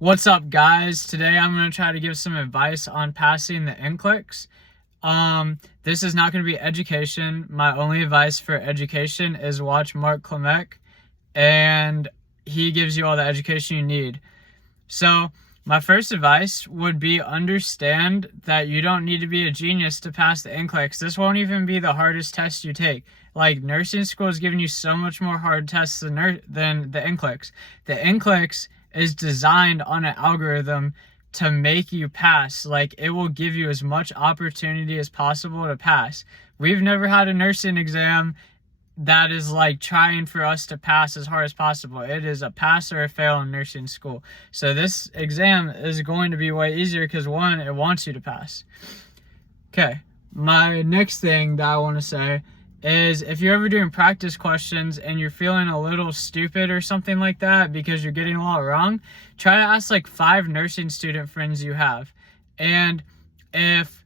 What's up, guys? Today I'm going to try to give some advice on passing the Nclex. This is not going to be education. My only advice for education is watch Nclex, and he gives you all the education you need. So my first advice would be understand that you don't need to be a genius to pass the Nclex. This won't even be the hardest test you take. Like, nursing school is giving you so much more hard tests than the Nclex. The Nclex is designed on an algorithm to make you pass. Like, it will give you as much opportunity as possible to pass. We've never had a nursing exam that is like trying for us to pass as hard as possible. It is a pass or a fail in nursing school. So this exam is going to be way easier because, one, it wants you to pass. Okay, my next thing that I want to say is, if you're ever doing practice questions and you're feeling a little stupid or something like that because you're getting a lot wrong, try to ask like 5 nursing student friends you have. And if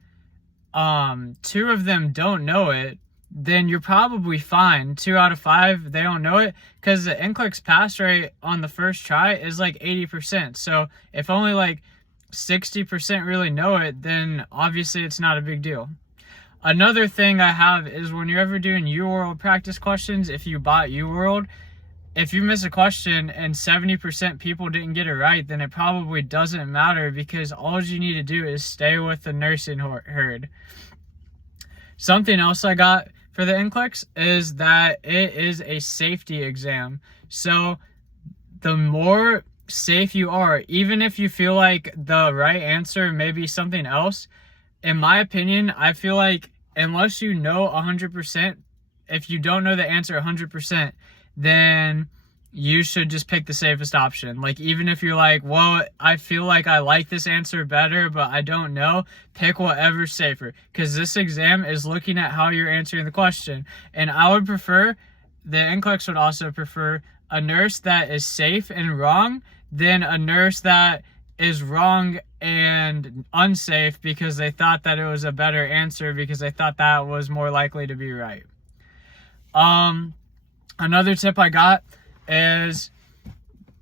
2 of them don't know it, then you're probably fine. 2 out of 5, they don't know it, because the Nclex pass rate on the first try is like 80%. So if only like 60% really know it, then obviously it's not a big deal. Another thing I have is, when you're ever doing UWorld practice questions, if you bought UWorld, if you miss a question and 70% people didn't get it right, then it probably doesn't matter, because all you need to do is stay with the nursing herd. Something else I got for the Nclex is that it is a safety exam. So the more safe you are, even if you feel like the right answer may be something else, in my opinion, I feel like unless you know 100%, if you don't know the answer 100%, then you should just pick the safest option. Like, even if you're like, well, I feel like I like this answer better, but I don't know, pick whatever's safer, because this exam is looking at how you're answering the question. And I would prefer, the Nclex would also prefer, a nurse that is safe and wrong than a nurse that is wrong and unsafe because they thought that it was a better answer, because they thought that was more likely to be right. Another tip I got is,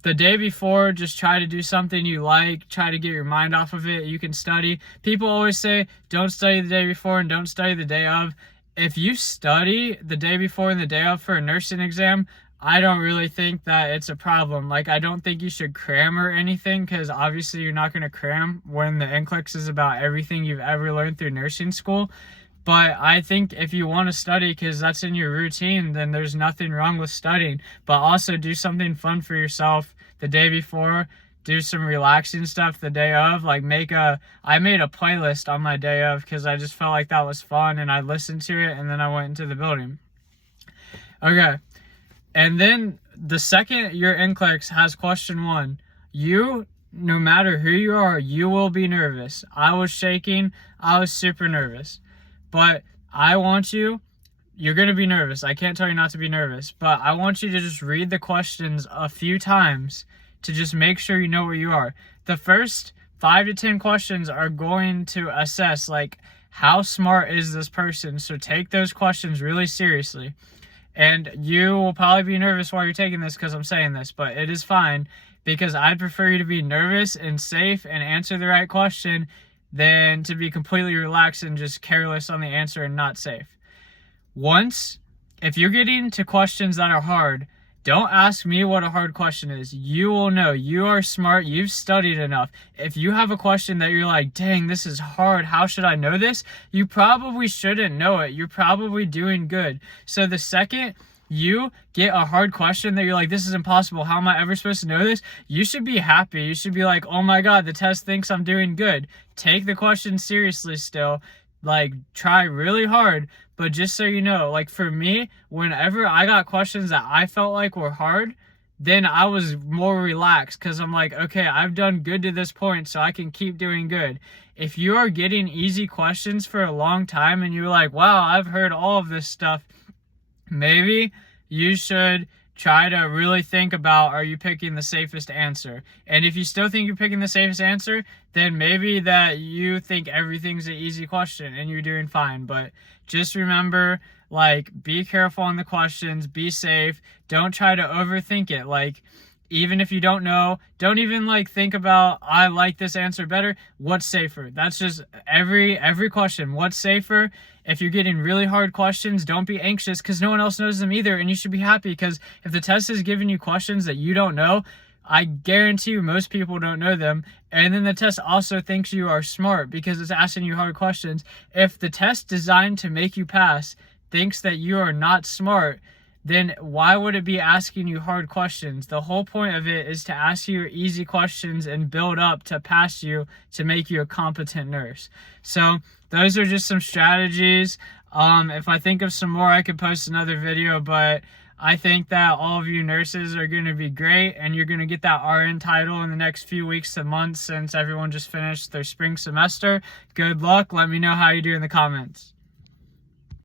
the day before, just try to do something you like. Try to get your mind off of it. You can study. People always say, don't study the day before and don't study the day of. If you study the day before and the day of for a nursing exam, I don't really think that it's a problem. Like, I don't think you should cram or anything, because obviously you're not going to cram when the Nclex is about everything you've ever learned through nursing school. But I think if you want to study because that's in your routine, then there's nothing wrong with studying. But also do something fun for yourself the day before. Do some relaxing stuff the day of. Like, I made a playlist on my day of because I just felt like that was fun, and I listened to it, and then I went into the building. Okay. And then the second your Nclex has question 1, no matter who you are, you will be nervous. I was shaking. I was super nervous. But you're going to be nervous. I can't tell you not to be nervous. But I want you to just read the questions a few times to just make sure you know where you are. The first 5 to 10 questions are going to assess, like, how smart is this person? So take those questions really seriously. And you will probably be nervous while you're taking this because I'm saying this, but it is fine, because I'd prefer you to be nervous and safe and answer the right question than to be completely relaxed and just careless on the answer and not safe. If you're getting to questions that are hard, don't ask me what a hard question is. You will know. You are smart. You've studied enough. If you have a question that you're like, dang, this is hard, how should I know this? You probably shouldn't know it. You're probably doing good. So the second you get a hard question that you're like, this is impossible, how am I ever supposed to know this? You should be happy. You should be like, oh my God, the test thinks I'm doing good. Take the question seriously still. Like, try really hard. But just so you know, like, for me, whenever I got questions that I felt like were hard, then I was more relaxed, because I'm like, okay, I've done good to this point, so I can keep doing good. If you are getting easy questions for a long time and you're like, wow, I've heard all of this stuff, maybe you should try to really think about, are you picking the safest answer? And if you still think you're picking the safest answer, then maybe that you think everything's an easy question and you're doing fine. But just remember, like, be careful on the questions, be safe, don't try to overthink it. Like, Even if you don't know, don't even like think about, I like this answer better. What's safer? That's just every question. What's safer? If you're getting really hard questions, don't be anxious because no one else knows them either. And you should be happy because if the test is giving you questions that you don't know, I guarantee you most people don't know them. And then the test also thinks you are smart because it's asking you hard questions. If the test designed to make you pass thinks that you are not smart, then why would it be asking you hard questions? The whole point of it is to ask you easy questions and build up to pass you to make you a competent nurse. So those are just some strategies. If I think of some more, I could post another video, but I think that all of you nurses are going to be great and you're going to get that RN title in the next few weeks to months since everyone just finished their spring semester. Good luck. Let me know how you do in the comments.